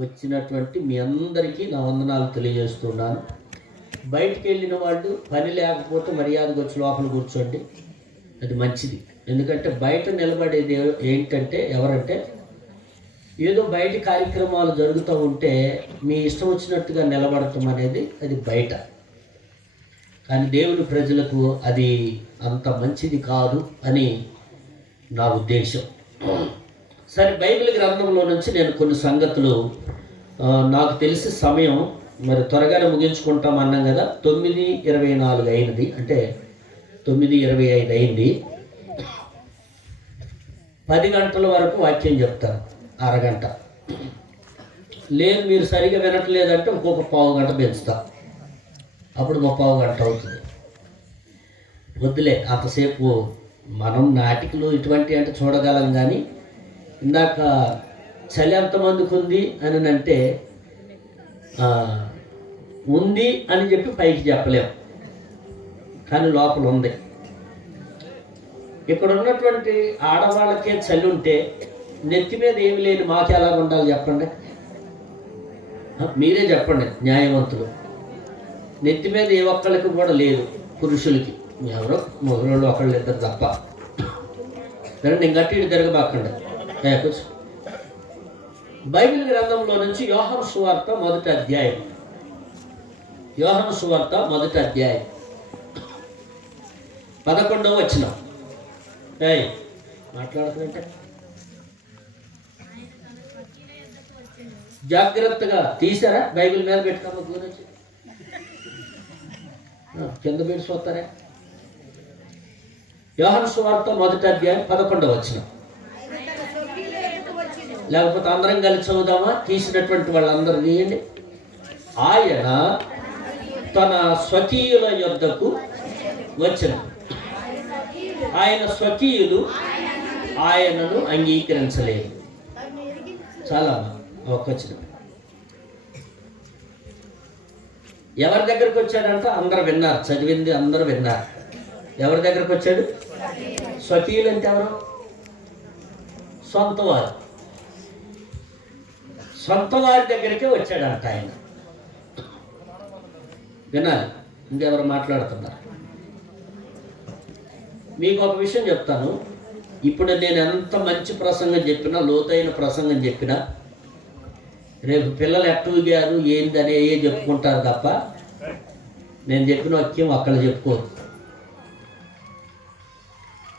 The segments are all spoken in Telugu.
వచ్చినటువంటి మీ అందరికీ నా వందనాలు తెలియజేస్తున్నాను. బయటికి వెళ్ళిన వాళ్ళు పని లేకపోతే మర్యాదగా వచ్చి లోపల కూర్చోండి, అది మంచిది. ఎందుకంటే బయట నిలబడేది ఏంటంటే ఎవరంటే ఏదో బయట కార్యక్రమాలు జరుగుతూ ఉంటే మీ ఇష్టం వచ్చినట్టుగా నిలబడటం అనేది అది బయట. కానీ దేవుని ప్రజలకు అది అంత మంచిది కాదు అని నా ఉద్దేశం. సరే, బైబిల్ గ్రంథంలో నుంచి నేను కొన్ని సంగతులు నాకు తెలిసి సమయం మరి త్వరగానే ముగించుకుంటాం అన్నాం కదా. 9:24 అయినది, అంటే 9:25 అయింది. 10 గంటల వరకు వాక్యం చెప్తాను, అరగంట. లేదు మీరు సరిగా వినట్లేదంటే ఇంకొక పావు గంట పెంచుతా, అప్పుడు 30 గంట అవుతుంది. వద్దులే అంతసేపు, మనం నాటికలు ఇటువంటి అంటే చూడగలం. కానీ ఇందాక చలి ఎంతమందికి ఉంది అని అంటే ఉంది అని చెప్పి పైకి చెప్పలేం, కానీ లోపల ఉంది. ఇక్కడ ఉన్నటువంటి ఆడవాళ్ళకే చలి ఉంటే నెత్తి మీద ఏమి లేని మాకు ఎలా ఉండాలి చెప్పండి? మీరే చెప్పండి న్యాయవంతులు. నెత్తి మీద ఏ ఒక్కళ్ళకి కూడా లేదు, పురుషులకి ఎవరో మొదలు ఒకళ్ళు ఇద్దరు తప్ప. నేను గట్టి తిరగబాకండి. బైబిల్ గ్రంథంలో నుంచి యోహాను సువార్త 1వ అధ్యాయం. యోహాను సువార్త 1వ అధ్యాయం 11వ వచనం. మాట్లాడుతుంటే జాగ్రత్తగా తీసారా? బైబిల్ మీద పెట్టుకోమ్మ, గురించి కింద పెట్టి చూస్తారా? యోహాను సువార్త 1వ అధ్యాయం 11వ వచనం. లేకపోతే అందరం కలిసి చదువుదామా? తీసినటువంటి వాళ్ళందరూ తీయండి. ఆయన తన స్వకీయుల యొద్దకు వచ్చిన, ఆయన స్వకీయులు ఆయనను అంగీకరించలేదు. చాలా వచ్చిన ఎవరి దగ్గరకు వచ్చాడంట? అందరు విన్నారు, చదివింది అందరూ విన్నారు. ఎవరి దగ్గరకు వచ్చాడు? స్వకీయులు అంటే ఎవరు? సొంత వారు. సొంత వారి దగ్గరికే వచ్చాడంట ఆయన. వినాలి, ఇంకెవరు మాట్లాడుతున్నారు? మీకు ఒక విషయం చెప్తాను. ఇప్పుడు నేను ఎంత మంచి ప్రసంగం చెప్పినా, లోతైన ప్రసంగం చెప్పినా, రేపు పిల్లలు ఎట్టుగారు ఏందనే చెప్పుకుంటారు తప్ప నేను చెప్పిన వాక్యం అక్కడ చెప్పుకోరు.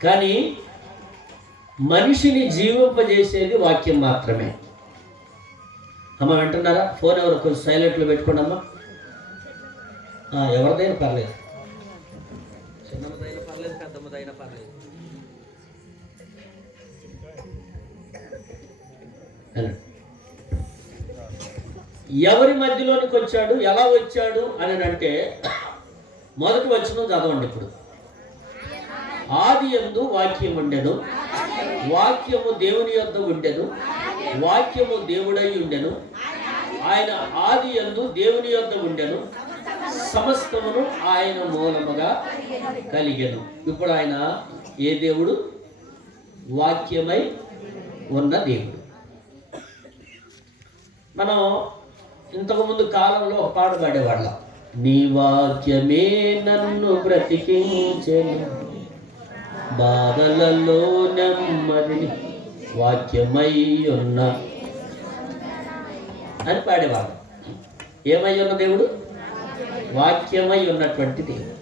కానీ మనిషిని జీవింపజేసేది వాక్యం మాత్రమే. అమ్మ వింటున్నారా? ఫోన్ ఎవరు కొంచెం సైలెంట్లో పెట్టుకోండి అమ్మా. ఎవరిదైనా పర్లేదు, చిన్నదైనా పర్లేదు, పెద్దమ్మదైనా పర్లేదు. ఎవరి మధ్యలోనికి వచ్చాడు, ఎలా వచ్చాడు అని అంటే మొదటి వచనం చదవండి. ఇప్పుడు ఆది యందు వాక్యం ఉండెను, వాక్యము దేవుని యొద్ద ఉండెను, వాక్యము దేవుడై ఉండెను, ఆయన ఆది యందు దేవుని యొద్ద ఉండెను, సమస్తమును ఆయన మూలముగా కలిగెను. ఇప్పుడు ఆయన ఏ దేవుడు? వాక్యమై ఉన్న దేవుడు. మనం ఇంతకుముందు కాలంలో ఒక పాట పాడేవాళ్ళం, నీ వాక్యమే నన్ను బ్రతికించెను, బాధలలో నెమ్మది వాక్యమై ఉన్న అని పాడేవాడు. ఏమై ఉన్న దేవుడు? వాక్యమై ఉన్నటువంటి దేవుడు.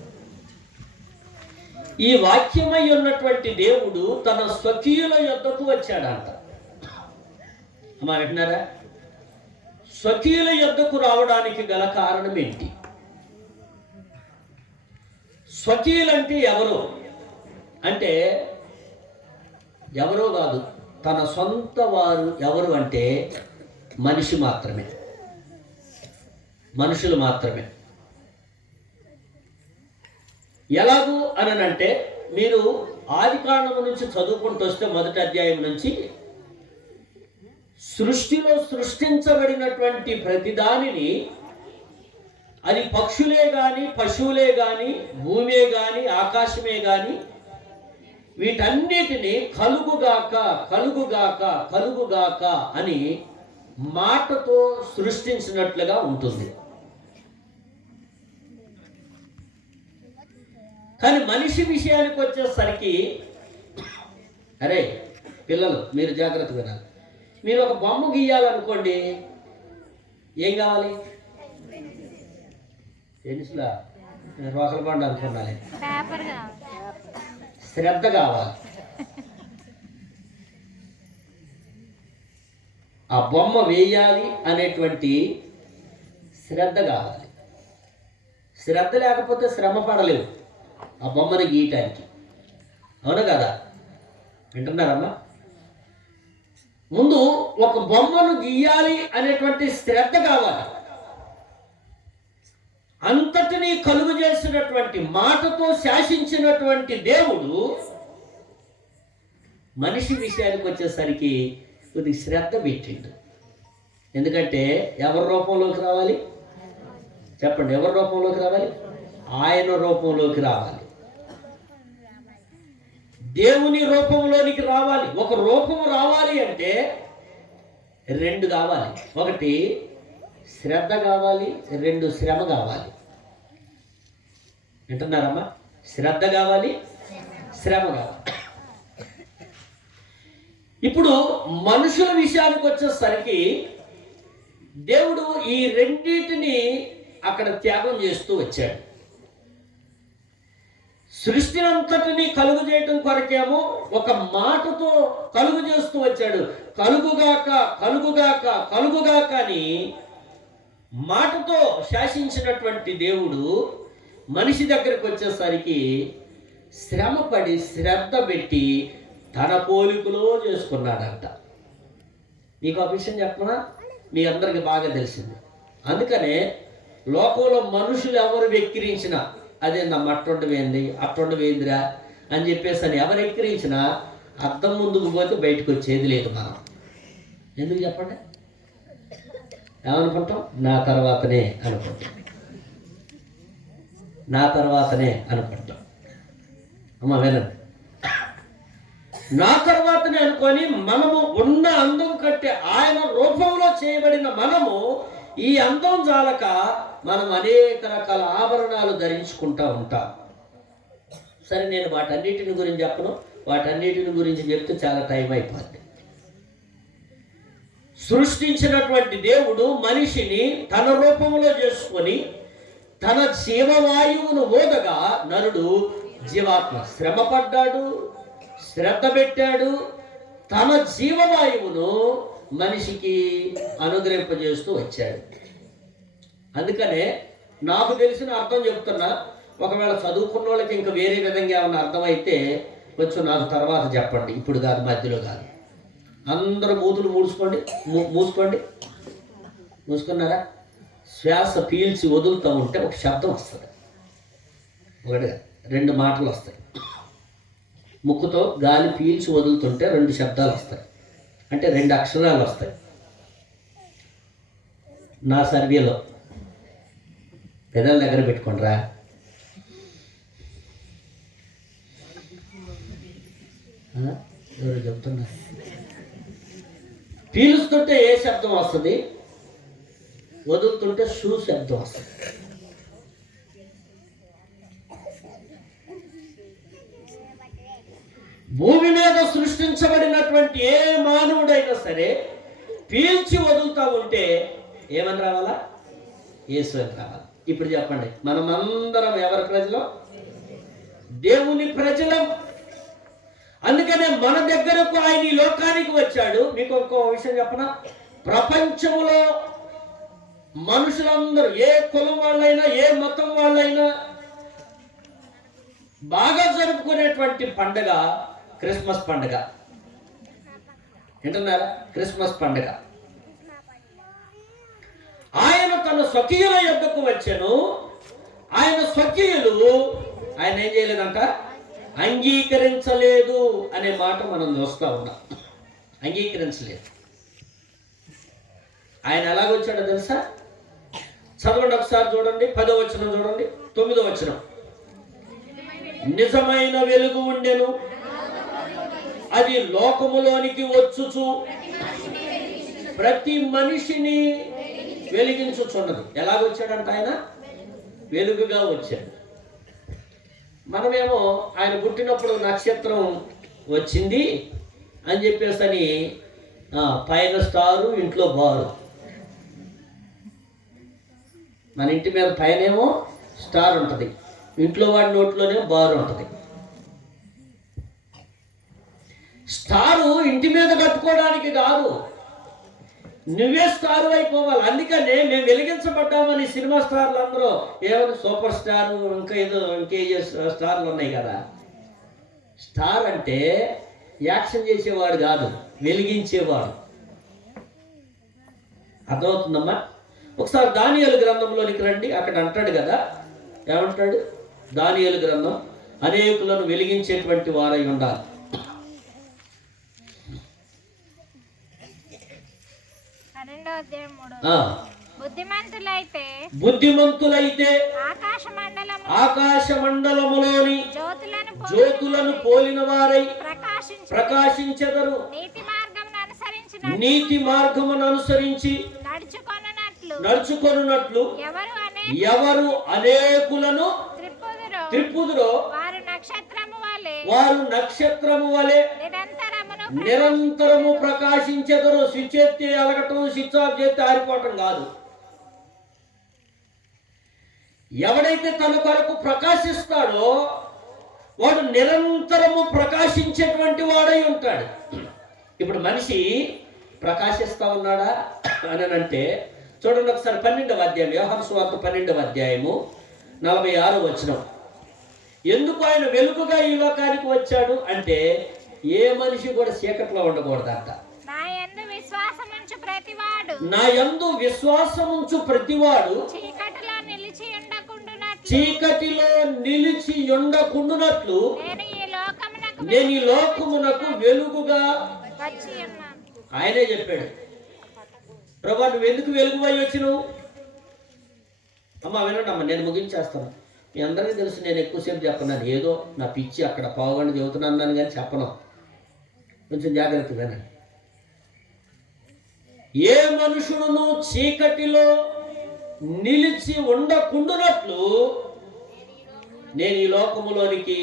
ఈ వాక్యమై ఉన్నటువంటి దేవుడు తన స్వకీయుల యొద్దకు వచ్చాడంట. అమ్మా వింటున్నారా? స్వకీయుల యొద్దకు రావడానికి గల కారణం ఏంటి? స్వకీయులంటే ఎవరు అంటే ఎవరో కాదు, తన సొంత వారు. ఎవరు అంటే మనిషి మాత్రమే, మనుషులు మాత్రమే. ఎలాగూ అనంటే మీరు ఆదికాండము నుంచి చదువుకుంటూ వస్తే 1వ అధ్యాయం నుంచి సృష్టిలో సృష్టించబడినటువంటి ప్రతిదానిని, అది పక్షులే కానీ, పశువులే కానీ, భూమే కానీ, ఆకాశమే కానీ, వీటన్నిటినీ కలుగుగాక కలుగుగాక కలుగుగాక అని మాటతో సృష్టించినట్లుగా ఉంటుంది. కానీ మనిషి విషయానికి వచ్చేసరికి, అరే పిల్లలు మీరు జాగ్రత్తగా వినాలి. మీరు ఒక బొమ్మ గీయాలనుకోండి, ఏం కావాలి? తెలుసులా, రోకల బండ అనుకున్నాను. శ్రద్ధ కావాలి. ఆ బొమ్మ వేయాలి అనేటువంటి శ్రద్ధ కావాలి. శ్రద్ధ లేకపోతే శ్రమ పడలేవు ఆ బొమ్మను గీయటానికి. అవునా కదా? వింటున్నారమ్మా? ముందు ఒక బొమ్మను గీయాలి అనేటువంటి శ్రద్ధ కావాలి. అంతటినీ కలుగు చేసినటువంటి, మాటతో శాసించినటువంటి దేవుడు మనిషి విషయానికి వచ్చేసరికి కొద్ది శ్రద్ధ పెట్టిండు. ఎందుకంటే ఎవరి రూపంలోకి రావాలి? చెప్పండి, ఎవరి రూపంలోకి రావాలి? ఆయన రూపంలోకి రావాలి. దేవుని రూపంలోనికి రావాలి. ఒక రూపం రావాలి అంటే రెండు కావాలి. ఒకటి శ్రద్ధ కావాలి, రెండు శ్రమ కావాలి. వింటున్నారమ్మా? శ్రద్ధ కావాలి, శ్రమ కావాలి. ఇప్పుడు మనుషుల విషయానికి వచ్చేసరికి దేవుడు ఈ రెండింటిని అక్కడ త్యాగం చేస్తూ వచ్చాడు. సృష్టి అంతటిని కలుగు చేయటం కొరకేమో ఒక మాటతో కలుగు చేస్తూ వచ్చాడు. కలుగుగాక కలుగుగాక కలుగుగాక అని మాటతో శాసించినటువంటి దేవుడు మనిషి దగ్గరికి వచ్చేసరికి శ్రమపడి శ్రద్ధ పెట్టి తన పోలికలో చేసుకున్నాడంట. మీకు ఆ విషయం చెప్పనా? మీ అందరికి బాగా తెలిసింది. అందుకనే లోకంలో మనుషులు ఎవరు వెక్కిరించినా, అదే నా మట్టొండ వేయండి అట్టొండ వేయందిరా అని చెప్పేసి అని ఎవరు ఎక్కిరించినా అద్దం ముందుకు పోతే బయటకు వచ్చేది లేదు. మనం ఎందుకు చెప్పండి? ఏమనుకుంటాం? నా తర్వాతనే అనుకుంటాం, నా తర్వాతనే అనుకుంటాం. అమ్మ వినండి, నా తర్వాతనే అనుకొని మనము ఉన్న అందం కంటే ఆయన రూపంలో చేయబడిన మనము ఈ అందం జాలక మనం అనేక రకాల ఆభరణాలు ధరించుకుంటూ ఉంటాం. సరే, నేను వాటన్నిటిని గురించి చెప్పను. వాటన్నిటిని గురించి చెప్తే చాలా టైం అయిపోద్ది. సృష్టించినటువంటి దేవుడు మనిషిని తన రూపంలో చేసుకొని తన జీవవాయువును ఓదగా నరుడు జీవాత్మ శ్రమపడ్డాడు, శ్రద్ధ పెట్టాడు. తన జీవవాయువును మనిషికి అనుగ్రహింపజేస్తూ వచ్చాడు. అందుకనే నాకు తెలిసిన అర్థం చెప్తున్నా. ఒకవేళ చదువుకున్న వాళ్ళకి ఇంకా వేరే విధంగా ఏమన్నా అర్థమైతే కొంచెం నాకు తర్వాత చెప్పండి, ఇప్పుడు కాదు, మధ్యలో కాదు. అందరూ మూతులు మూసుకోండి. మూసుకున్నారా? శ్వాస పీల్చి వదులుతూ ఉంటే ఒక శబ్దం వస్తుంది. ఒకటిగా రెండు మాటలు వస్తాయి. ముక్కుతో గాలి పీల్చి వదులుతుంటే రెండు శబ్దాలు వస్తాయి, అంటే రెండు అక్షరాలు వస్తాయి. నా సర్వేలో పెదాల దగ్గర పెట్టుకోండిరా. ఎవరు చెప్తున్నారు? పీలుస్తుంటే ఏ శబ్దం వస్తుంది? వదులుతుంటే షూ శబ్దం వస్తుంది. భూమి మీద సృష్టించబడినటువంటి ఏ మానవుడైనా సరే పీల్చి వదులుతూ ఉంటే ఏమని రావాలా? యేసు అని రావాలి. ఇప్పుడు చెప్పండి, మనమందరం ఎవరి ప్రజలు? దేవుని ప్రజలం. అందుకనే మన దగ్గరకు ఆయన ఈ లోకానికి వచ్చాడు. మీకు ఒక విషయం చెప్పనా? ప్రపంచంలో మనుషులందరూ, ఏ కులం వాళ్ళైనా, ఏ మతం వాళ్ళైనా బాగా జరుపుకునేటువంటి పండుగ క్రిస్మస్ పండుగ. వింటున్నారా? క్రిస్మస్ పండుగ. ఆయన తన స్వకీయుల యొద్దకు వచ్చెను. ఆయన స్వకీయులు ఆయన ఏం చేయలేదంట? అంగీకరించలేదు అనే మాట మనం చూస్తూ ఉన్నాం. అంగీకరించలేదు. ఆయన ఎలాగొచ్చాడో తెలుసా? చదవండి ఒకసారి, చూడండి. 10వ వచనం చూడండి, 9వ వచనం. నిజమైన వెలుగు ఉండెను, అది లోకములోనికి వచ్చుచు ప్రతి మనిషిని వెలిగించుచున్నది. ఎలాగొచ్చాడంట ఆయన? వెలుగుగా వచ్చాడు. మనమేమో ఆయన పుట్టినప్పుడు నక్షత్రం వచ్చింది అని చెప్పేసి అని పైన స్టారు, ఇంట్లో బారు. మన ఇంటి మీద పైనేమో స్టార్ ఉంటుంది, ఇంట్లో వాడి నోట్లోనే బారు ఉంటుంది. స్టారు ఇంటి మీద కట్టుకోవడానికి కాదు, నువ్వే స్టార్ అయిపోవాలి. అందుకనే మేము వెలిగించబడ్డామని సినిమా స్టార్లు అందరూ ఏమైనా సూపర్ స్టార్ ఇంకే స్టార్లు ఉన్నాయి కదా. స్టార్ అంటే యాక్షన్ చేసేవాడు కాదు, వెలిగించేవాడు. అర్థమవుతుందమ్మా? ఒకసారి దానియేలు గ్రంథంలోనికి రండి. అక్కడ అంటాడు కదా, ఏమంటాడు? దానియేలు గ్రంథం, అనేకులను వెలిగించేటువంటి వారై ఉండాలి. బుద్ధిమంతులైతే ఆకాశ మండలములోని జ్యోతులను పోలిన వారై ప్రకాశించెదరు. నీతి మార్గమును అనుసరించి నడుచుకొనున్నట్లు ఎవరు అనేకులను త్రిప్పుదురో వారు నక్షత్రము వలె నిరంతరము ప్రకాశించెదరు. స్విచ్ ఎత్తి అలగటం, స్విచ్ ఆఫ్ చేస్తే ఆరిపోవటం కాదు. ఎవడైతే తన కొరకు ప్రకాశిస్తాడో వాడు నిరంతరము ప్రకాశించేటువంటి వాడై ఉంటాడు. ఇప్పుడు మనిషి ప్రకాశిస్తా ఉన్నాడా అని అంటే చూడండి ఒకసారి 12వ అధ్యాయం, యోహాను సువార్త 12వ అధ్యాయము 46వ వచనం. ఎందుకు ఆయన వెలుగుగా ఈ లోకానికి వచ్చాడు అంటే ఏ మనిషి కూడా చీకట్లో ఉండకూడదంట. నా యందు విశ్వాసముంచు ప్రతివాడు చీకటిలో నిలిచి ఉండకుండునట్లు నేను ఈ లోకమునకు వెలుగుగా ఆయనే చెప్పాడు. ప్రభా నువ్వు ఎందుకు వెలుగువై వచ్చినావు? అమ్మ వినండి అమ్మ, నేను ముగించేస్తాను. మీ అందరికీ తెలుసు నేను ఎక్కువసేపు చెప్పన్నాను, ఏదో నా పిచ్చి అక్కడ పావుగంట చెబుతున్నాను కానీ చెప్పను. కొంచెం జాగ్రత్త వినండి. ఏ మనుషుడును చీకటిలో నిలిచి ఉండకుండునట్లు నేను ఈ లోకములోనికి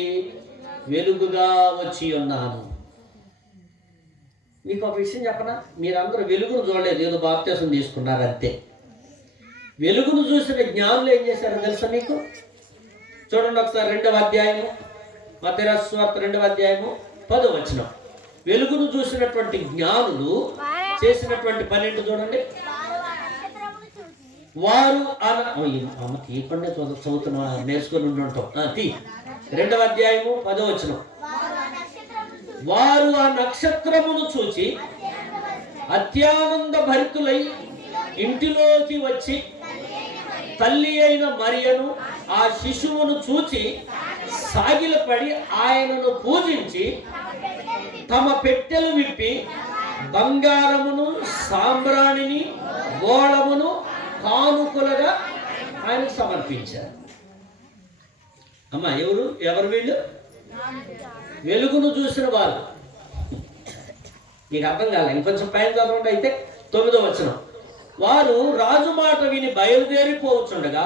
వెలుగుగా వచ్చి ఉన్నాను. మీకు ఒక విషయం చెప్పనా? మీరందరూ వెలుగును చూడలేదు, ఏదో బాప్తిసం తీసుకున్నారు అంతే. వెలుగును చూసిన జ్ఞానులు ఏం చేశారో తెలుసా మీకు? చూడండి ఒకసారి 2వ అధ్యాయము, మత్తయి రాసిన సువార్త 2వ అధ్యాయము 10వ వచనం. వెలుగును చూసినటువంటి జ్ఞానులు చేసినటువంటి పని ఏంటో చూడండి. వారు అమ్మ తీయకుండా చదువుతున్నా, నేర్చుకొని ఉంటుంటాం. 2వ అధ్యాయము 10వ వచనం. వారు ఆ నక్షత్రమును చూచి అత్యానంద భరితులై ఇంటిలోకి వచ్చి తల్లి అయిన మరియను ఆ శిశువును చూచి సాగిలపడి ఆయనను పూజించి తమ పెట్టెలు విప్పి బంగారమును, సాంబ్రాణిని, గోళమును కానుకలుగా ఆయనకు సమర్పించారు. అమ్మా ఎవరు వీళ్ళు? వెలుగును చూసిన వారు. నీకు అర్థం కాలే, ఇంకొంచెం పైన చదవండి. అయితే 9వ వచనం. వారు రాజు మాట విని బయలుదేరిపోవచ్చుండగా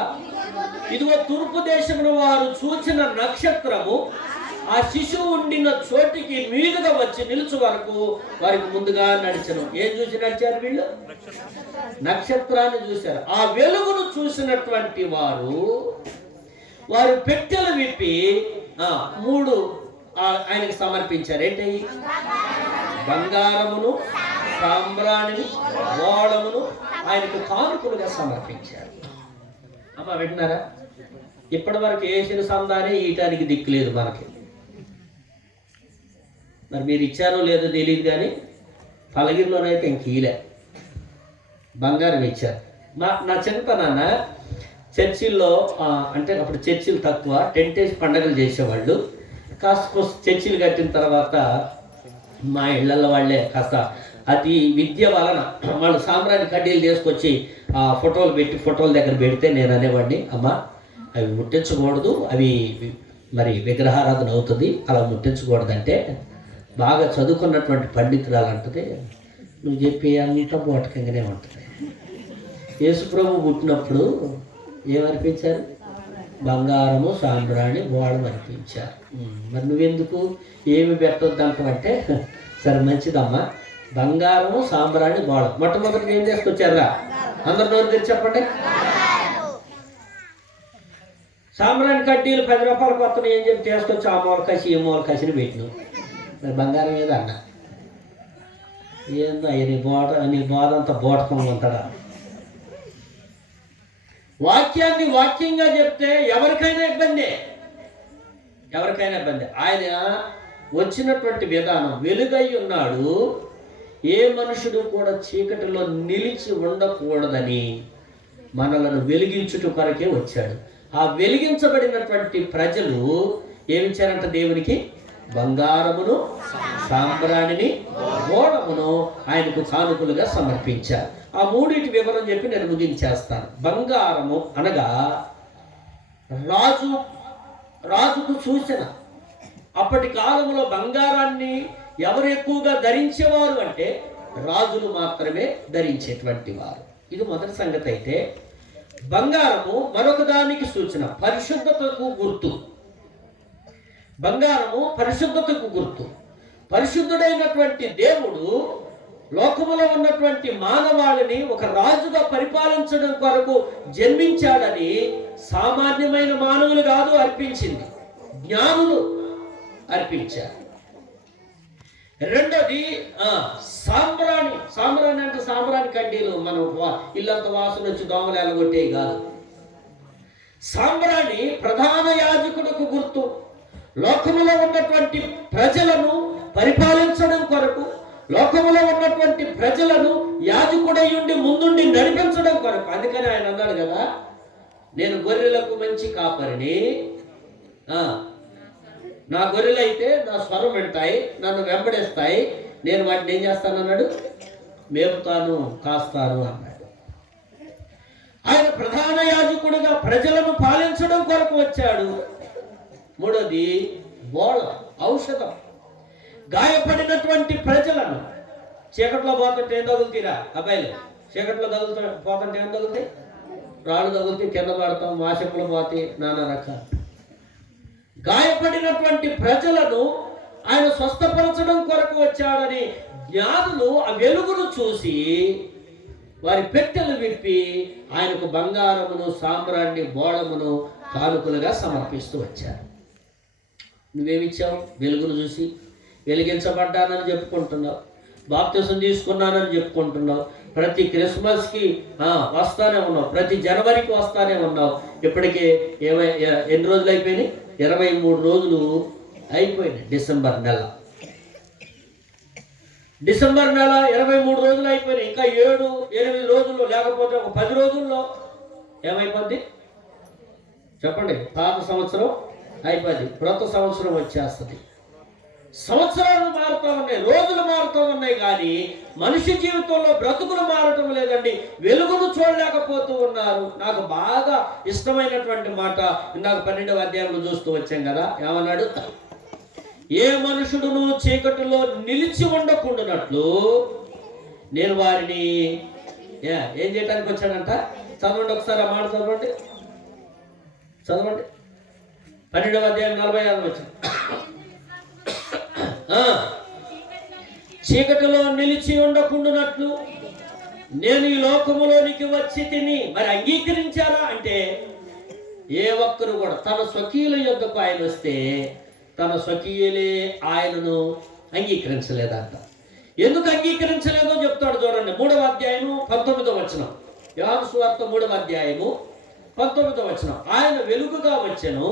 ఇదిగో తూర్పు దేశమున వారు చూచిన నక్షత్రము ఆ శిశువు ఉండిన చోటికి మీదుగా వచ్చి నిలుచు వరకు వారికి ముందుగా నడిచను. ఏం చూసి నడిచారు వీళ్ళు? నక్షత్రాన్ని చూశారు. ఆ వెలుగును చూసినటువంటి వారు పెట్టెలు విప్పి 3 ఆయనకి సమర్పించారు. ఏంటి? బంగారమును, సాంబ్రాణిని, గోళమును ఆయనకు కానుకలుగా సమర్పించారు. అమ్మ వింటున్నారా? ఇప్పటి వరకు వేసిన సందానే ఈయటానికి దిక్కులేదు మనకి. మరి మీరు ఇచ్చారో లేదో తెలియదు కానీ పలగిరిలోనైతే ఇంక ఈలే బంగారం ఇచ్చారు. నా చిన్నతనాన్న చర్చిల్లో అంటే అప్పుడు చర్చిలు తక్కువ, టెంట్ వేసి పండగలు చేసేవాళ్ళు. కాస్త చర్చిలు కట్టిన తర్వాత మా ఇళ్లలో వాళ్ళే కాస్త అతి విద్య వలన వాళ్ళు సాంబ్రాణి కడ్డీలు తీసుకొచ్చి ఫోటోలు పెట్టి ఫోటోల దగ్గర పెడితే నేను అనేవాడిని, అమ్మ అవి ముట్టించకూడదు, అవి మరి విగ్రహారాధన అవుతుంది, అలా ముట్టించకూడదంటే బాగా చదువుకున్నటువంటి పండితురాలు అంటది, నువ్వు చెప్పే అంతా బోటకంగానే ఉంటుంది. యేసుప్రభు పుట్టినప్పుడు ఏమర్పించారు? బంగారము సాంబ్రాణి బోళం అర్పించారు. మరి నువ్వెందుకు ఏమి పెట్టొద్దంటే, సరే మంచిదమ్మా, బంగారము సాంబ్రాణి బోళం మొట్టమొదటి ఏం చేసుకొచ్చారా? అందరు నోరు తెరిచి చెప్పండి. సాంబ్రాణి కడ్డీలు 10 రూపాయలు కొత్తను ఏం చెప్పి తీసుకొచ్చి ఆ మూలకాసి ఈ మూలకాసిని పెట్టిను. మరి బంగారం ఏదో అన్న ఏందో నీ బోధ అంతా బోటకం ఉంటాడా? వాక్యాన్ని వాక్యంగా చెప్తే ఎవరికైనా ఇబ్బంది. ఆయన వచ్చినటువంటి విధానం వెలుగై ఉన్నాడు. ఏ మనుషుడు కూడా చీకటిలో నిలిచి ఉండకూడదని మనలను వెలిగించుట కొరకే వచ్చాడు. ఆ వెలిగించబడినటువంటి ప్రజలు ఏమిచ్చారంట దేవునికి? బంగారమును సాంబ్రాణిని బోళమును ఆయనకు కానుకలుగా సమర్పించారు. ఆ మూడింటి వివరం చెప్పి నేను ముగించేస్తాను. బంగారము అనగా రాజుకు సూచన. అప్పటి కాలంలో బంగారాన్ని ఎవరు ఎక్కువగా ధరించేవారు అంటే రాజులు మాత్రమే ధరించేటువంటి వారు. ఇది మొదటి సంగతి. అయితే బంగారము మరొక దానికి సూచన, పరిశుద్ధతకు గుర్తు. బంగారము పరిశుద్ధతకు గుర్తు. పరిశుద్ధుడైనటువంటి దేవుడు లోకములో ఉన్నటువంటి మానవాళిని ఒక రాజుగా పరిపాలించడం కొరకు జన్మించాడని సామాన్యమైన మానవులు కాదు అర్పించింది, జ్ఞానులు అర్పించారు. రెండోది సాంబ్రాణి. అంటే సాంబ్రాణి కడ్డీలు మనం ఇల్లంత వాసన వచ్చి దోమలు ఎలగొట్టేవి కాదు. సాంబ్రాణి ప్రధాన యాజకుడికి గుర్తు. లోకములో ఉన్నటువంటి ప్రజలను పరిపాలించడం కొరకు, లోకములో ఉన్నటువంటి ప్రజలను యాజకుడై ఉండి ముందుండి నడిపించడం కొరకు. అందుకని ఆయన అన్నాడు కదా, నేను గొర్రెలకు మంచి కాపరిని, నా గొర్రెలు అయితే నా స్వరం వింటాయి, నన్ను వెంబడిస్తాయి, నేను వాటిని ఏం చేస్తానన్నాడు? మేపుతాను, కాస్తాను అన్నాడు. ఆయన ప్రధాన యాజకుడిగా ప్రజలను పాలించడం కొరకు వచ్చాడు. మూడోది బోళం, ఔషధం. గాయపడినటువంటి ప్రజలను, చీకట్లో పోతుంటే ఏం తగులుతాయిరా అబ్బాయిలు? చీకట్లో పోతుంటే ఏం తగులుతాయి? రాళ్ళు తగులుతాయి, కింద పడతాం, మాసెప్పులు పోతాయి, నానా రకాలు. గాయపడినటువంటి ప్రజలను ఆయన స్వస్థపరచడం కొరకు వచ్చాడని జ్ఞానులు ఆ వెలుగును చూసి వారి పెట్టెలు విప్పి ఆయనకు బంగారమును సాంబ్రాణి బోళమును కానుకలుగా సమర్పిస్తూ వచ్చారు. నువ్వేమిచ్చావు? వెలుగును చూసి వెలిగించబడ్డానని చెప్పుకుంటున్నావు, బాప్తిసం తీసుకున్నానని చెప్పుకుంటున్నావు, ప్రతి క్రిస్మస్కి వస్తానే ఉన్నావు, ప్రతి జనవరికి వస్తానే ఉన్నావు. ఇప్పటికే ఎన్ని రోజులు అయిపోయినాయి? 23 రోజులు అయిపోయినాయి. డిసెంబర్ నెల 23 రోజులు అయిపోయినాయి. ఇంకా 7-8 రోజుల్లో, లేకపోతే ఒక 10 రోజుల్లో ఏమైపోద్ది చెప్పండి? పాత సంవత్సరం అయిపోద్ది, క్రొత్త సంవత్సరం వచ్చేస్తుంది. సంవత్సరాలు మారుతూ ఉన్నాయి, రోజులు మారుతూ ఉన్నాయి, కానీ మనిషి జీవితంలో బ్రతుకులు మారటం లేదండి. వెలుగును చూడలేకపోతూ ఉన్నారు. నాకు బాగా ఇష్టమైనటువంటి మాట ఇందాక 12వ అధ్యాయంలో చూస్తూ వచ్చాం కదా, ఏమన్నాడు? ఏ మనుషుడును చీకటిలో నిలిచి ఉండకుండానట్లు నేను వారిని ఏం చేయడానికి వచ్చానంట? చదవండి ఒకసారి, ఆ మాట చదవండి. 12వ అధ్యాయం 46 వచ్చిన, చీకటిలో నిలిచి ఉండకుండానట్లు నేను ఈ లోకములోనికి వచ్చి తిని. మరి అంగీకరించారా అంటే ఏ ఒక్కరు కూడా తన స్వకీయుల యొద్దకు ఆయన వస్తే తన స్వకీయులే ఆయనను అంగీకరించలేదంట. ఎందుకు అంగీకరించలేదో చెప్తాడు చూడండి. 3వ అధ్యాయము 19వ వచనం, యోహాను సువార్త 3వ అధ్యాయము 19వ వచనం. ఆయన వెలుగుగా వచ్చెను.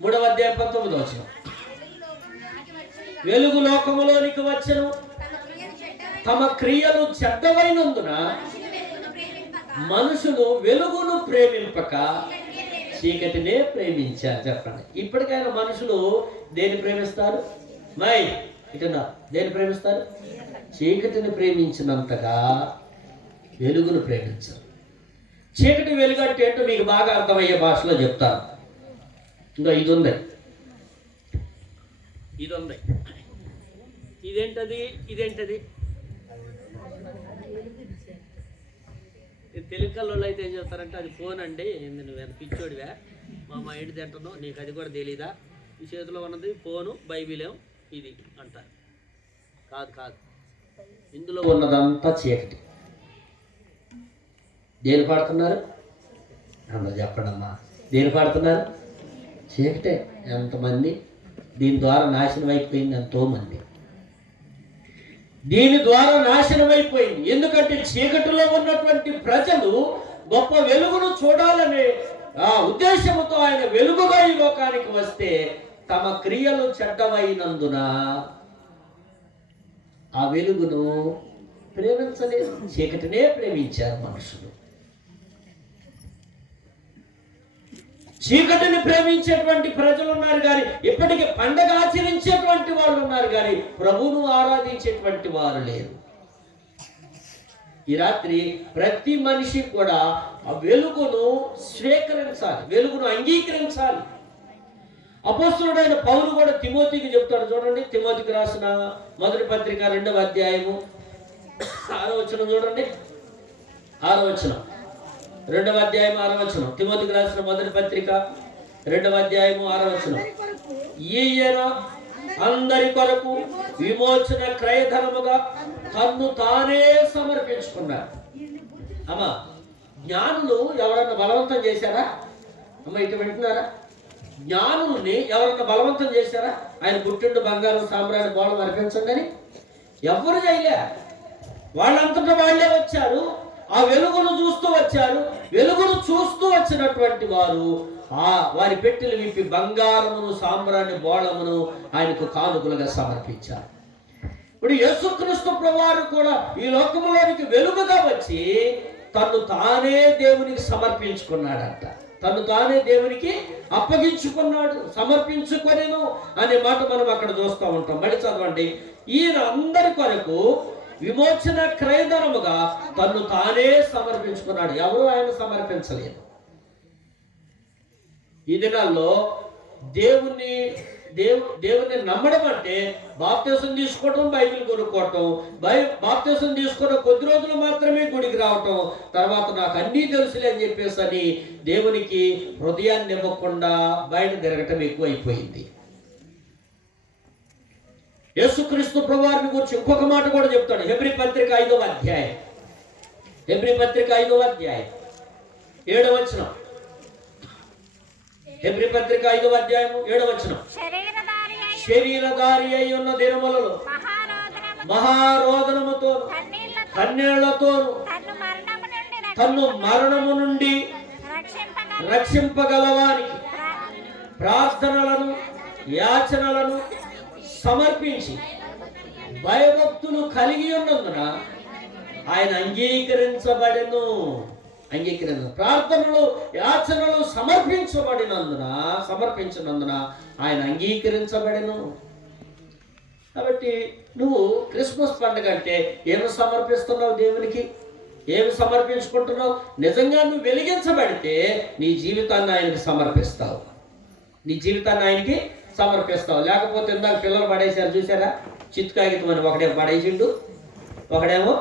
3వ అధ్యాయం 19వ వచనం, వెలుగు లోకములోనికి వచ్చెను, తమ క్రియలు చెడ్డవైనందున మనుషులు వెలుగును ప్రేమింపక చీకటినే ప్రేమించారు. చెప్పండి, ఇప్పటికైనా మనుషులు దేని ప్రేమిస్తారు? దేని ప్రేమిస్తారు? చీకటిని ప్రేమించినంతగా వెలుగును ప్రేమించారు. చీకటి వెలుగు అంటే ఏంటో మీకు బాగా అర్థమయ్యే భాషలో చెప్తాను. ఇంకా ఇది ఉంది, ఇదేంటది? తెలుగు అయితే ఏం చెప్తారంటే అది ఫోన్ అండి, నువ్వు ఎంత పిచ్చోడివా, మా మైండ్ తింటున్నావు, నీకు అది కూడా తెలీదా, ఈ చేతిలో ఉన్నది ఫోను బైబిలేం ఇది అంటారు. కాదు కాదు, ఇందులో ఉన్నదంతా చీకటి. దేని పాడుతున్నారు అందరూ చెప్పండి అమ్మా, దేని పాడుతున్నారు? చీకటే. ఎంతమంది దీని ద్వారా నాశనం అయిపోయింది, ఎంతోమంది దీని ద్వారా నాశనం అయిపోయింది. ఎందుకంటే చీకటిలో ఉన్నటువంటి ప్రజలు గొప్ప వెలుగును చూడాలనే ఆ ఉద్దేశంతో ఆయన వెలుగుగా ఈ లోకానికి వస్తే తమ క్రియలు చెడ్డవైనందున ఆ వెలుగును ప్రేమించలేదు, చీకటినే ప్రేమించారు మనుషులు. చీకటిని ప్రేమించేటువంటి ప్రజలు ఉన్నారు కానీ, ఇప్పటికీ పండగ ఆచరించేటువంటి వాళ్ళు ఉన్నారు కానీ ప్రభువును ఆరాధించేటువంటి వారు లేరు. ఈ రాత్రి ప్రతి మనిషి కూడా ఆ వెలుగును స్వీకరించాలి, వెలుగును అంగీకరించాలి. అపోస్తలుడైన పౌలు కూడా తిమోతికి చెప్తాడు. చూడండి, తిమోతికి రాసిన మొదటి పత్రిక 2వ అధ్యాయము 6వ వచనం చూడండి. 6వ వచనం, 2వ అధ్యాయం 6వ వచనం. తిమోతికి రాసిన మొదటి పత్రిక 2వ అధ్యాయము 6వ వచనం. ఈయన అందరి కొరకు విమోచన క్రయధనముగా తన్ను తానే సమర్పించుకున్నారు. అమ్మా, జ్ఞానులు ఎవరన్నా బలవంతం చేశారా? అమ్మ ఇటు వింటున్నారా? జ్ఞానుల్ని ఎవరన్నా బలవంతం చేశారా? ఆయన పుట్టిండు బంగారం సామ్రాణి బోళం అర్పించండి అని ఎవరు చేయలే. వాళ్ళంతటా వాళ్ళే వచ్చారు, ఆ వెలుగును చూస్తూ వచ్చారు. వెలుగును చూస్తూ వచ్చినటువంటి వారు వారి పెట్టెలు విప్పి బంగారమును సామ్రాణి బోళమును ఆయనకు కానుకలుగా సమర్పించారు. ఇప్పుడు యేసుక్రీస్తు ప్రభువారు కూడా ఈ లోకములోనికి వెలుగుగా వచ్చి తను తానే దేవునికి సమర్పించుకున్నాడంట. తను తానే దేవునికి అప్పగించుకున్నాడు, సమర్పించుకొనెను అనే మాట మనం అక్కడ చూస్తూ ఉంటాం. మళ్ళీ చదవండి. ఈయన అందరి కొరకు విమోచన క్రయధనముగా తను తానే సమర్పించుకున్నాడు. ఎవరు ఆయన సమర్పించలేదు. ఈ దినాల్లో దేవుని నమ్మడం అంటే బాప్తిసం తీసుకోవటం, బైబిల్ కొనుక్కోవటం, బాప్తిసం తీసుకున్న కొద్ది రోజులు మాత్రమే గుడికి రావటం, తర్వాత నాకు అన్నీ తెలుసులే అని చెప్పేసి అని దేవునికి హృదయాన్ని ఇవ్వకుండా బయట తిరగటం ఎక్కువైపోయింది. యేసుక్రీస్తు ప్రభువారిని గురించి ఇంకొక మాట కూడా చెప్తాడు. హెబ్రీ పత్రిక 5వ అధ్యాయం, హెబ్రీ పత్రిక 5వ అధ్యాయం 7వ వచనం. హెబ్రీ పత్రిక 5వ అధ్యాయము 7వ వచనం. శరీరధారి అయి ఉన్న దినములలో మహారోదనముతో కన్నీళ్లతో తన్ను మరణము నుండి రక్షింపగలవానికి ప్రార్థనలను యాచనలను సమర్పించి భయభక్తులు కలిగి ఉన్నందున ఆయన అంగీకరించబడెను. ప్రార్థనలు యాచనలు సమర్పించినందున ఆయన అంగీకరించబడెను. కాబట్టి నువ్వు క్రిస్మస్ పండుగ అంటే ఏమి సమర్పిస్తున్నావు దేవునికి? ఏమి సమర్పించుకుంటున్నావు? నిజంగా నువ్వు వెలిగించబడితే నీ జీవితాన్ని ఆయనకి సమర్పిస్తావు, నీ జీవితాన్ని ఆయనకి సమర్పిస్తావు. లేకపోతే ఇందాక పిల్లలు పడేశారు చూసారా, చిత్కాగితం అని ఒకడే పడేసిండు, ఒకడేమో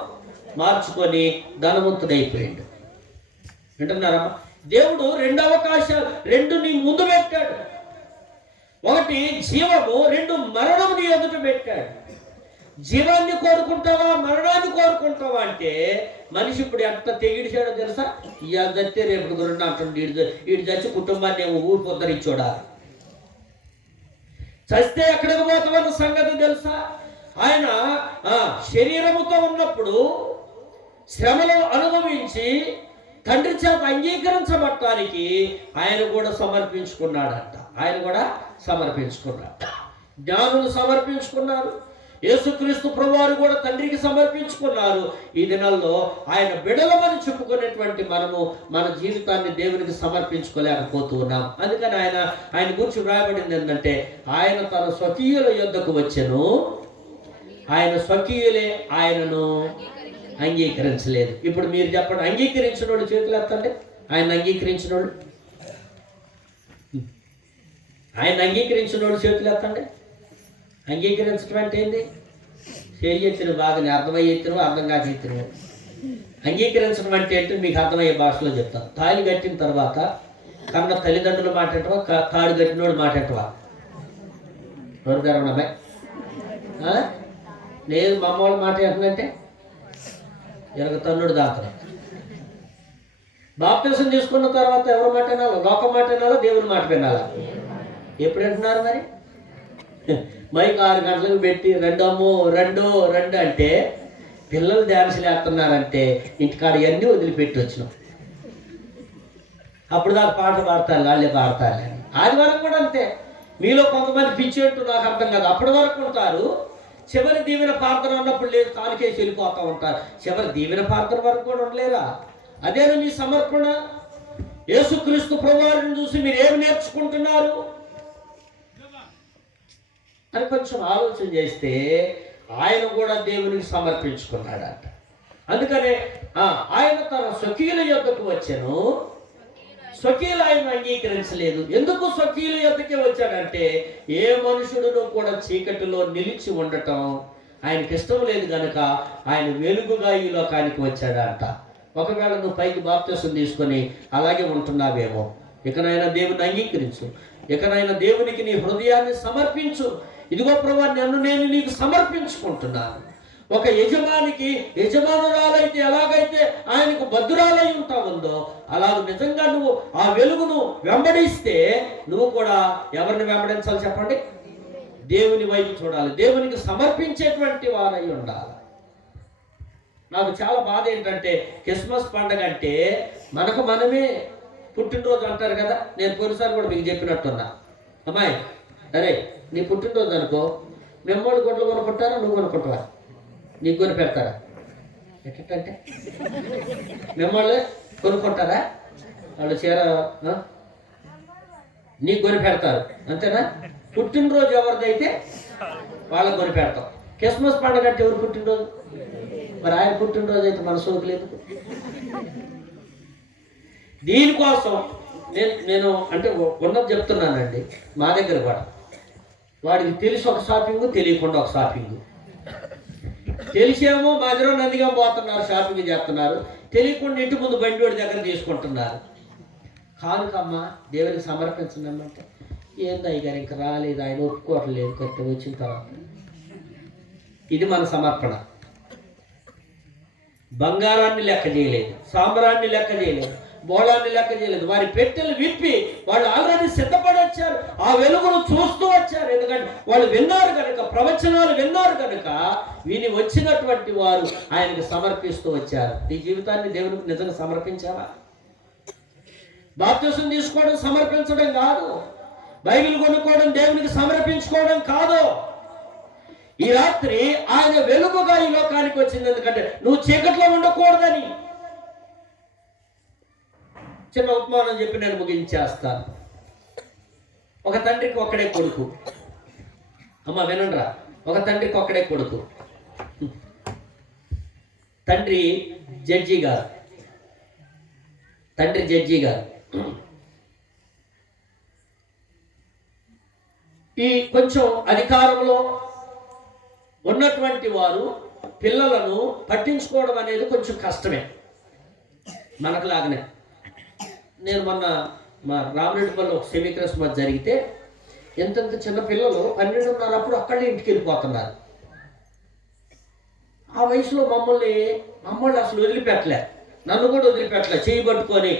మార్చుకొని ధనవంతుడైపోయిండు. వింటున్నారా? దేవుడు 2 అవకాశాలు, 2 నీ ముందు పెట్టాడు. 1 జీవము, 2 మరణము నీ ఎదుట పెట్టాడు. జీవాన్ని కోరుకుంటావా, మరణాన్ని కోరుకుంటావా అంటే మనిషి ఇప్పుడు ఎంత తెగిడిచాడో తెలుసా? ఇవాళ చస్తే రేపు గురుడు అంటుంది, వీడు చచ్చి కుటుంబాన్ని ఏమో ఊరు పొద్దరిచ్చోడా, చస్తే ఎక్కడికి పోతామన్న సంగతి తెలుసా? ఆయన శరీరముతో ఉన్నప్పుడు శ్రమలు అనుభవించి తండ్రి చేత అంగీకరించబడటానికి ఆయన కూడా సమర్పించుకున్నాడంట. జ్ఞానులు సమర్పించుకున్నారు, యేసుక్రీస్తు ప్రభువారు కూడా తండ్రికి సమర్పించుకున్నారు. ఈ దినాల్లో ఆయన బిడలమని చెప్పుకునేటువంటి మనము మన జీవితాన్ని దేవునికి సమర్పించుకోలేకపోతూ ఉన్నాం. అందుకని ఆయన గురించి వ్రాయబడింది ఏంటంటే, ఆయన తన స్వకీయుల యొద్దకు వచ్చెను, ఆయన స్వకీయులే ఆయనను అంగీకరించలేదు. ఇప్పుడు మీరు చెప్పండి, అంగీకరించిన వాళ్ళు చేతులు ఎత్తండి. ఆయన అంగీకరించిన వాళ్ళు చేతులు ఎత్తండి. అంగీకరించడం అంటే ఏంది? చేయి ఎత్తిన బాగా అర్థమయ్యి ఎత్తిన, అర్థం కాక ఎత్తిన. అంగీకరించడం అంటే ఏంటో మీకు అర్థమయ్యే భాషలో చెప్తాను. తాళి కట్టిన తర్వాత కన్న తల్లిదండ్రులు మాట్లాడటవా, తాడు కట్టినోడు మాట్లాడటవా? ఎవరు నేను మా అమ్మ వాళ్ళు మాట ఏంటంటే ఎనక తన్నుడు దాతను. బాప్తిసం తీసుకున్న తర్వాత ఎవరు మాట వినాలో? లోక మాట వినాలా, దేవుని మాట వినాలా? ఎప్పుడు వింటున్నారు మరి? మైక్ 6 గంటలకు పెట్టి రెండమ్మో రెండు అంటే పిల్లలు డ్యాన్స్ వేస్తున్నారంటే ఇంటికాడ ఇవన్నీ వదిలిపెట్టి వచ్చినాం. అప్పుడు దాకా పాట పాడతారు, వాళ్ళే పాడతారు. ఆదివారం కూడా అంతే. మీలో కొంతమంది పిచ్చేట్టు నాకు అర్థం కాదు. అప్పటి వరకు ఉంటారు, చివరి దీవెన ప్రార్థన ఉన్నప్పుడు లేదు తానుకేసి వెళ్ళిపోతూ ఉంటారు. చివరి దీవెన ప్రార్థన వరకు కూడా ఉండలేరా? అదేనా మీ సమర్పణ? యేసుక్రీస్తు ప్రభువారిని చూసి మీరు ఏమి నేర్చుకుంటున్నారు అని కొంచెం ఆలోచన చేస్తే ఆయన కూడా దేవునికి సమర్పించుకున్నాడట. అందుకనే ఆయన తన స్వకీయుల యొద్దకు వచ్చాను, స్వకీయులు ఆయన అంగీకరించలేదు. ఎందుకు స్వకీయుల యొద్దకే వచ్చాడంటే ఏ మనుషుడును కూడా చీకటిలో నిలిచి ఉండటం ఆయనకి ఇష్టం లేదు కనుక ఆయన వెలుగుగా ఈ లోకానికి వచ్చాడంట. ఒకవేళ నువ్వు పైకి బాప్తిసం తీసుకొని అలాగే ఉంటున్నావేమో, ఇకనైనా దేవుని అంగీకరించు, ఇకనైనా దేవునికి నీ హృదయాన్ని సమర్పించు. ఇదిగో ప్రభువా, నేను నీకు సమర్పించుకుంటున్నాను. ఒక యజమానికి యజమానురాలైతే ఎలాగైతే ఆయనకు భద్రాలై ఉంటావుందో అలాగ నిజంగా నువ్వు ఆ వెలుగును వెంబడిస్తే నువ్వు కూడా ఎవరిని వెంబడించాలి చెప్పండి? దేవుని వైపు చూడాలి, దేవునికి సమర్పించేటువంటి వారై ఉండాలి. నాకు చాలా బాధ ఏంటంటే క్రిస్మస్ పండుగ అంటే మనకు మనమే పుట్టినరోజు అంటారు కదా. నేను పోయినసారి కూడా మీకు చెప్పినట్టున్నా, అమ్మాయి అరే నీ పుట్టినరోజు అనుకో, మెమ్మోళ్ళు గొడ్లు కొనుక్కుంటారా, నువ్వు కొనుక్కుంటావా? నీకు కొని పెడతారా? ఎట్లంటే మెమ్మోళ్ళే కొనుక్కుంటారా? వాళ్ళు చీర నీకు కొని పెడతారు అంతేనా? పుట్టినరోజు ఎవరిదైతే వాళ్ళకి కొని పెడతాం. క్రిస్మస్ పండుగ అంటే ఎవరు పుట్టినరోజు? మరి ఆయన పుట్టినరోజు అయితే మన సోకు లేదు. దీనికోసం నేను అంటే ఉన్నది చెప్తున్నానండి. మా దగ్గర కూడా వాడికి తెలిసి ఒక షాపింగ్, తెలియకుండా ఒక షాపింగ్. తెలిసేమో మధ్యలో నందిగా పోతున్నారు, షాపింగ్ చేస్తున్నారు. తెలియకుండా ఇంటి ముందు బండి వాడి దగ్గర తీసుకుంటున్నారు. కానుకమ్మా దేవునికి సమర్పించమంటే ఏంది అయ్యగారు ఇంకా రాలేదు, ఆయన ఒప్పుకోవట్లేదు కొత్త వచ్చిన తర్వాత. ఇది మన సమర్పణ. బంగారాన్ని లెక్క చేయలేదు, సాంబ్రాన్ని లెక్క చేయలేదు, బోళాన్ని లెక్క చేయలేదు. వారి పెట్టెలు విప్పి వాళ్ళు ఆల్రెడీ సిద్ధపడి వచ్చారు, ఆ వెలుగును చూస్తూ వచ్చారు. ఎందుకంటే వాళ్ళు విన్నారు కనుక, ప్రవచనాలు విన్నారు కనుక విని వచ్చినటువంటి వారు ఆయనకు సమర్పిస్తూ వచ్చారు. నీ జీవితాన్ని దేవునికి నిజంగా సమర్పించావా? బాప్తిసం తీసుకోవడం సమర్పించడం కాదు, బైబిల్ కొనుక్కోవడం దేవునికి సమర్పించుకోవడం కాదు. ఈ రాత్రి ఆయన వెలుగుగా ఈ లోకానికి వచ్చింది. ఎందుకంటే నువ్వు చీకట్లో ఉండకూడదని. చిన్న ఉపమానం చెప్పి నేను ముగించేస్తాను. ఒక తండ్రికి ఒక్కడే కొడుకు. అమ్మ వినండ్రా, ఒక తండ్రికి ఒక్కడే కొడుకు. తండ్రి జడ్జి గారు. ఈ కొంచెం అధికారంలో ఉన్నటువంటి వారు పిల్లలను పట్టించుకోవడం అనేది కొంచెం కష్టమే, మనకు లాగానే. నేను మొన్న మా రామరెడ్డిపల్లి ఒక సెమీ క్రిస్మస్ జరిగితే ఎంతంత చిన్న పిల్లలు 12:30 అప్పుడు అక్కడే ఇంటికి వెళ్ళిపోతున్నారు. ఆ వయసులో మమ్మల్ని అసలు వదిలిపెట్టలే, నన్ను కూడా వదిలిపెట్టలే. చేయి పట్టుకొని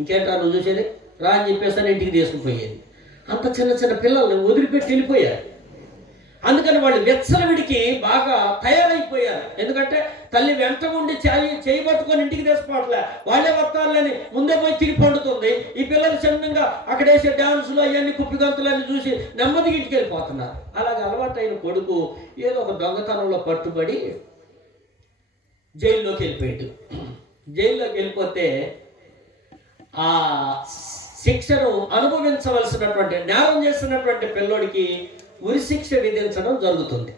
ఇంకేంటా నువ్వు చూసేది రా అని చెప్పేసి ఇంటికి తీసుకుపోయేది. అంత చిన్న చిన్న పిల్లల్ని వదిలిపెట్టి వెళ్ళిపోయారు. అందుకని వాళ్ళు వెచ్చలవిడికి బాగా తయారైపోయారు. ఎందుకంటే తల్లి వెంట ఉండి చేయి పట్టుకొని ఇంటికి తీసుకోవట్లే, వాళ్ళే వస్తారులని ముందే పోయి తిరిగి పండుతుంది. ఈ పిల్లలు చిన్నంగా అక్కడ వేసే డ్యాన్సులు అవన్నీ కుప్పిగంతులన్నీ చూసి నెమ్మదిగా ఇంటికి వెళ్ళిపోతున్నారు. అలాగే అలవాటైన కొడుకు ఏదో ఒక దొంగతనంలో పట్టుబడి జైల్లోకి వెళ్ళిపోయాడు. జైల్లోకి వెళ్ళిపోతే ఆ శిక్షను అనుభవించవలసినటువంటి, నేరం చేసినటువంటి పిల్లోడికి ఉరిశిక్ష విధించడం జరుగుతుంది.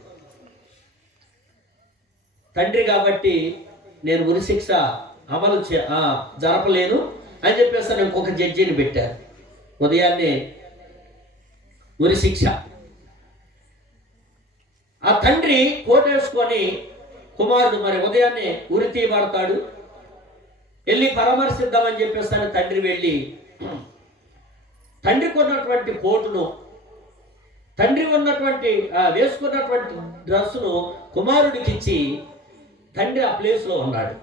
తండ్రి కాబట్టి నేను ఉరిశిక్ష అమలు జరపలేను అని చెప్పేసి ఇంకొక జడ్జిని పెట్టారు. ఉదయాన్నే ఉరిశిక్ష. ఆ తండ్రి కోటేసుకొని కుమారుడు మరి ఉదయాన్నే ఉరి తీయబడతాడు. వెళ్ళి పరామర్శిద్దామని చెప్పేసి తండ్రి వెళ్ళి తండ్రికి ఉన్నటువంటి కోటును, తండ్రి ఉన్నటువంటి వేసుకున్నటువంటి డ్రెస్సును కుమారుడికి ఇచ్చి తండ్రి ఆ ప్లేస్లో ఉన్నాడు.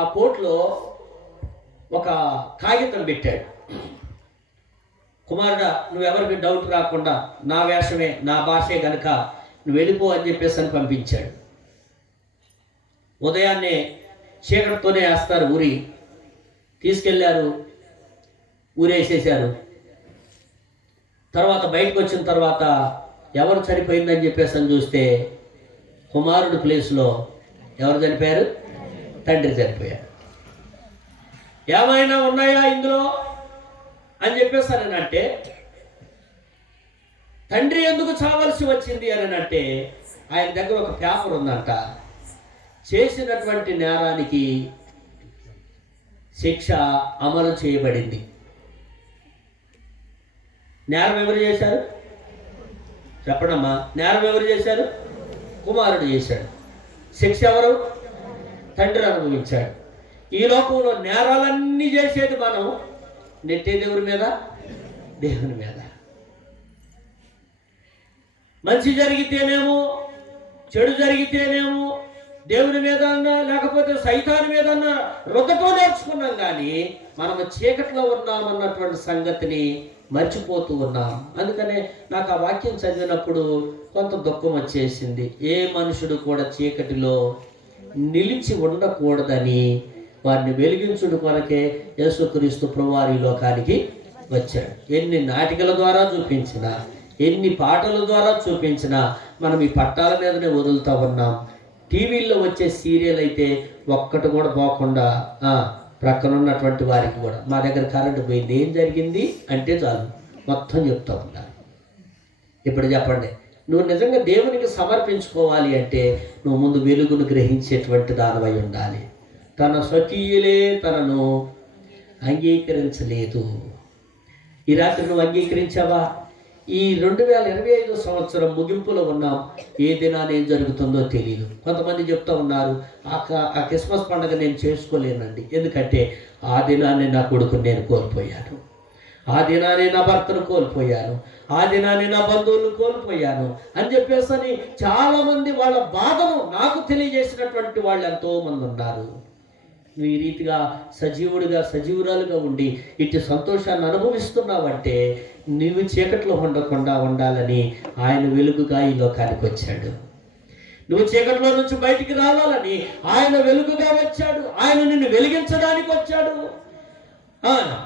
ఆ కోట్లో ఒక కాగితం పెట్టాడు. కుమారుడా, నువ్వెవరికి డౌట్ రాకుండా నా వేషమే, నా భాషే కనుక నువ్వు వెళ్ళిపో అని చెప్పేసి పంపించాడు. ఉదయాన్నే చీకటితోనే వేస్తారు ఊరి. తీసుకెళ్ళారు, ఊరేసేసారు. తర్వాత బయటకు వచ్చిన తర్వాత ఎవరు చనిపోయిందని చెప్పేసి చూస్తే కుమారుడు ప్లేస్లో ఎవరు చనిపోయారు? తండ్రి చనిపోయారు. ఏమైనా ఉన్నాయా ఇందులో అని చెప్పేసి అంటే తండ్రి ఎందుకు చావలసి వచ్చింది అని అంటే ఆయన దగ్గర ఒక పేపర్ ఉందంట. చేసినటువంటి నేరానికి శిక్ష అమలు చేయబడింది. నేరం ఎవరు చేశారు చెప్పడమ్మా? నేరం ఎవరు చేశారు? కుమారుడు చేశాడు. శిక్ష ఎవరు? తండ్రి అనుభవించాడు. ఈ లోకంలో నేరాలన్నీ చేసేది మనం, నెట్టేది ఎవరి మీద? దేవుని మీద. మంచి జరిగితేనేమో, చెడు జరిగితేనేమో దేవుని మీద అన్నా లేకపోతే సైతాన్ మీద అన్నా రుద్దటో నేర్చుకున్నాం, కానీ మనము చీకట్లో ఉన్నామన్నటువంటి సంగతిని మర్చిపోతూ ఉన్నాం. అందుకనే నాకు ఆ వాక్యం చదివినప్పుడు కొంత దుఃఖం వచ్చేసింది. ఏ మనుషుడు కూడా చీకటిలో నిలిచి ఉండకూడదని వారిని వెలిగించుడు కొరకే యేసుక్రీస్తు ప్రభువారు ఈ లోకానికి వచ్చాడు. ఎన్ని నాటికల ద్వారా చూపించినా, ఎన్ని పాటల ద్వారా చూపించినా మనం ఈ పట్టాల మీదనే వదులుతూ ఉన్నాం. టీవీల్లో వచ్చే సీరియల్ అయితే ఒక్కటి కూడా పోకుండా ప్రక్కన ఉన్నటువంటి వారికి కూడా మా దగ్గర కరెంటు పోయింది, ఏం జరిగింది అంటే చాలు మొత్తం చెప్తూ ఉన్నారు. ఇప్పుడు చెప్పండి, నువ్వు నిజంగా దేవునికి సమర్పించుకోవాలి అంటే నువ్వు ముందు వెలుగును గ్రహించేటువంటి దానవై ఉండాలి. తన స్వకీయులే తనను అంగీకరించలేదు. ఈ రాత్రి నువ్వు అంగీకరించావా? ఈ 2025 సంవత్సరం ముగింపులో ఉన్నాం. ఏ దినాన ఏం జరుగుతుందో తెలియదు. కొంతమంది చెప్తూ ఉన్నారు, ఆ క్రిస్మస్ పండుగ నేను చేసుకోలేనండి, ఎందుకంటే ఆ దినాన్ని నా కొడుకుని నేను కోల్పోయాను, ఆ దినాన్ని నా భర్తను కోల్పోయాను, ఆ దినాన్ని నా బంధువులను కోల్పోయాను అని చెప్పేసి చాలామంది వాళ్ళ బాధను నాకు తెలియజేసినటువంటి వాళ్ళు ఎంతోమంది ఉన్నారు. నువ్వు ఈ రీతిగా సజీవుడిగా సజీవురాలుగా ఉండి ఇటు సంతోషాన్ని అనుభవిస్తున్నావంటే నువ్వు చీకట్లో ఉండకుండా ఉండాలని ఆయన వెలుగుగా ఈ లోకానికి వచ్చాడు. నువ్వు చీకట్లో నుంచి బయటికి రావాలని ఆయన వెలుగుగా వచ్చాడు. ఆయన నిన్ను వెలిగించడానికి వచ్చాడు.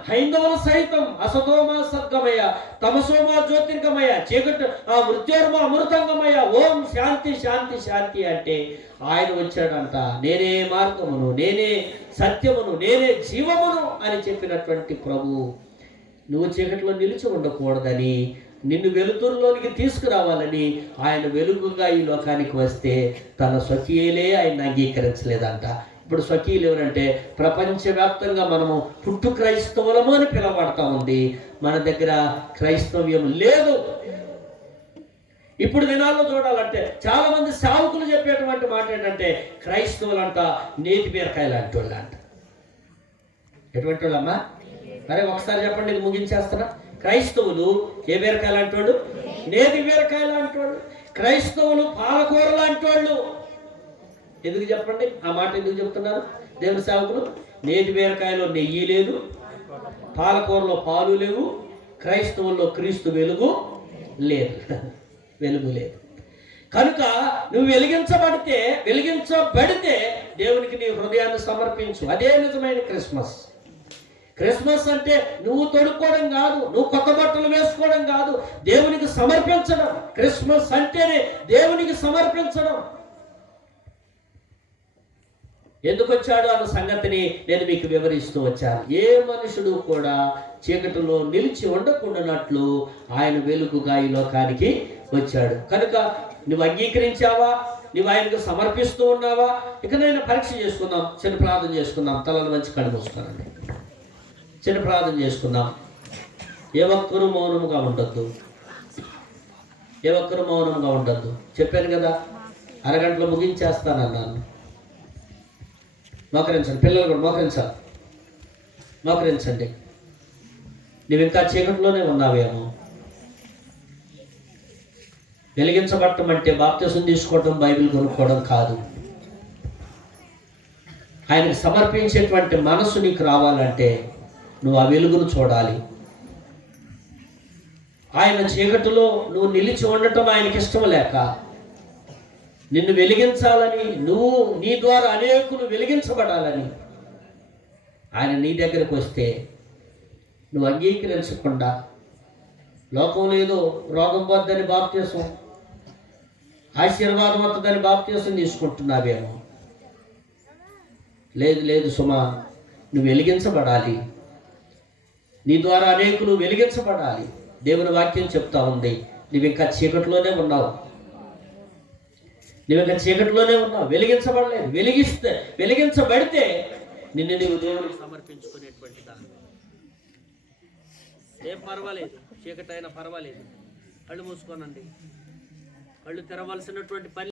హైందవులు సైతం అసతోమ సద్గమయ తమసోమ జ్యోతిర్గమయ చీకటి మృత్యోర్మ అమృతంగమయ ఓం శాంతి శాంతి శాంతి అంటే ఆయన వచ్చాడంట. నేనే మార్గమును, నేనే సత్యమును, నేనే జీవమును అని చెప్పినటువంటి ప్రభు నువ్వు చీకట్లో నిలిచి ఉండకూడదని, నిన్ను వెలుతురులోనికి తీసుకురావాలని ఆయన వెలుగుగా ఈ లోకానికి వస్తే తన స్వకీయులే ఆయన అంగీకరించలేదంట. ఇప్పుడు స్వకీయులు ఎవరంటే ప్రపంచవ్యాప్తంగా మనము పుట్టు క్రైస్తవులము అని పిలవబడతా ఉంది. మన దగ్గర క్రైస్తవ్యం లేదు. ఇప్పుడు దినాల్లో చూడాలంటే చాలా మంది సేవకులు చెప్పేటువంటి మాట ఏంటంటే క్రైస్తవులంట నేతి బీరకాయలు అంటోళ్ళు అంట. ఎటువంటి వాళ్ళమ్మా? అరే ఒకసారి చెప్పండి, ఇది ముగించేస్తున్నా. క్రైస్తవులు ఏ బీరకాయలు అంటోళ్ళు? నేతి బీరకాయలు అంటోళ్ళు. క్రైస్తవులు పాలకూరలు అంటోళ్ళు. ఎందుకు చెప్పండి ఆ మాట? ఎందుకు చెప్తున్నారు దేవుని సేవకులు? నేతి బీరకాయలో నెయ్యి లేదు, పాలకూరలో పాలు లేవు, క్రైస్తవుల్లో క్రీస్తు వెలుగు లేదు. వెలుగు లేదు కనుక నువ్వు వెలిగించబడితే దేవునికి నీ హృదయాన్ని సమర్పించు. అదే నిజమైన క్రిస్మస్. క్రిస్మస్ అంటే నువ్వు తొడుక్కోవడం కాదు, నువ్వు కొత్త బట్టలు వేసుకోవడం కాదు, దేవునికి సమర్పించడం. క్రిస్మస్ అంటేనే దేవునికి సమర్పించడం. ఎందుకు వచ్చాడు అన్న సంగతిని నేను మీకు వివరిస్తూ వచ్చాను. ఏ మనుషుడు కూడా చీకటిలో నిలిచి ఉండకుండానట్లు ఆయన వెలుగుగా ఈ లోకానికి వచ్చాడు. కనుక నువ్వు అంగీకరించావా? నువ్వు ఆయనకు సమర్పిస్తూ ఉన్నావా? ఇక నేను పరీక్ష చేసుకుందాం, చిన్న ప్రార్థన చేసుకుందాం. తలలు మంచి కళ్ళు మూసుకోనండి, చిన్న ప్రార్థన చేసుకుందాం. ఏ ఒక్కరూ మౌనముగా ఉండొద్దు, ఏ ఒక్కరూ మౌనంగా ఉండొద్దు. చెప్పాను కదా, అరగంటలో ముగించేస్తానన్నాను. మోకరించండి, పిల్లలు కూడా మోకరించండి. నువ్వు ఇంకా చీకటిలోనే ఉన్నావేమో. వెలిగించబడటం అంటే బాప్తిసం తీసుకోవడం, బైబిల్ కొనుక్కోవడం కాదు. ఆయనకు సమర్పించేటువంటి మనసు నీకు రావాలంటే నువ్వు ఆ వెలుగును చూడాలి. ఆయన చీకటిలో నువ్వు నిలిచి ఉండటం ఆయనకి ఇష్టం లేక, నిన్ను వెలిగించాలని, నువ్వు నీ ద్వారా అనేకులు వెలిగించబడాలని ఆయన నీ దగ్గరకు వస్తే నువ్వు అంగీకరించకుండా, లోకంలో ఏదో రోగం వద్దని బాప్తీసం, ఆశీర్వాదం వస్తుందని బాప్తీసం తీసుకుంటున్నావేమో. లేదు సుమా, నువ్వు వెలిగించబడాలి. నీ ద్వారా అనేకులు వెలిగించబడాలి. దేవుని వాక్యం చెప్తా ఉంది, నువ్వు ఇంకా చీకటిలోనే ఉన్నావు. వెలిగించబడలేదు. వెలిగించబడితే నిన్ను నీవు దేవునికి సమర్పించుకునేటువంటి దాన్ని. ఏం పర్వాలేదు, చీకటైనా పర్వాలేదు. కళ్ళు మూసుకోనండి. కళ్ళు తెరవలసినటువంటి పని